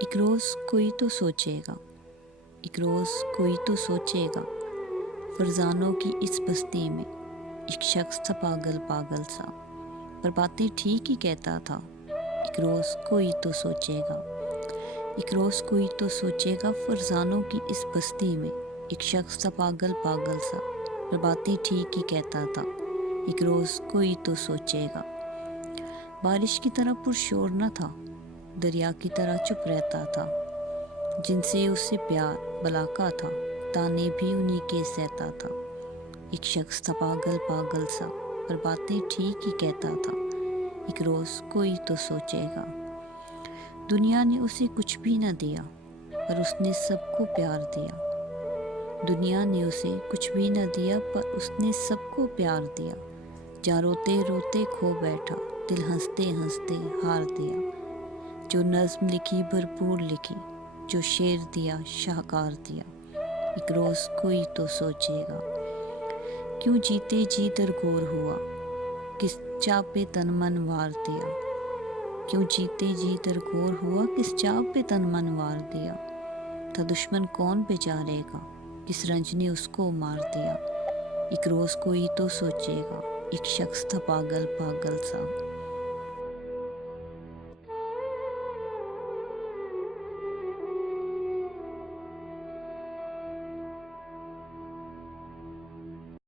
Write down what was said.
ایک روز کوئی تو سوچے گا، ایک روز کوئی تو سوچے گا، فرزانوں کی اس بستی میں ایک شخص تھا پاگل پاگل سا، پر باتیں ٹھیک ہی کہتا تھا۔ ایک روز کوئی تو سوچے گا، ایک روز کوئی تو سوچے گا، فرزانوں کی اس بستی میں ایک شخص تھا پاگل پاگل سا، پر باتیں ٹھیک ہی کہتا تھا۔ ایک روز کوئی تو سوچے گا۔ بارش کی طرح پرشور نہ تھا، دریا کی طرح چپ رہتا تھا، جن سے اسے پیار بلا کا تھا، تانے بھی انہی کے سہتا تھا۔ ایک شخص تھا پاگل پاگل سا، پر باتیں ٹھیک ہی کہتا تھا۔ ایک روز کوئی تو سوچے گا۔ دنیا نے اسے کچھ بھی نہ دیا، پر اس نے سب کو پیار دیا۔ دنیا نے اسے کچھ بھی نہ دیا، پر اس نے سب کو پیار دیا۔ جہاں روتے روتے کھو بیٹھا، دل ہنستے ہنستے ہار دیا۔ جو نظم لکھی بھرپور لکھی، جو شعر دیا شاہکار دیا۔ ایک روز کوئی تو سوچے گا۔ کیوں جیتے جی درگور ہوا، کس چاہ پہ تن من وار دیا۔ کیوں جیتے جی درگور ہوا، کس چاہ پہ تن من وار دیا۔ تھا دشمن کون بیچارے گا، کس رنج نے اس کو مار دیا۔ ایک روز کوئی تو سوچے گا، ایک شخص تھا پاگل پاگل سا۔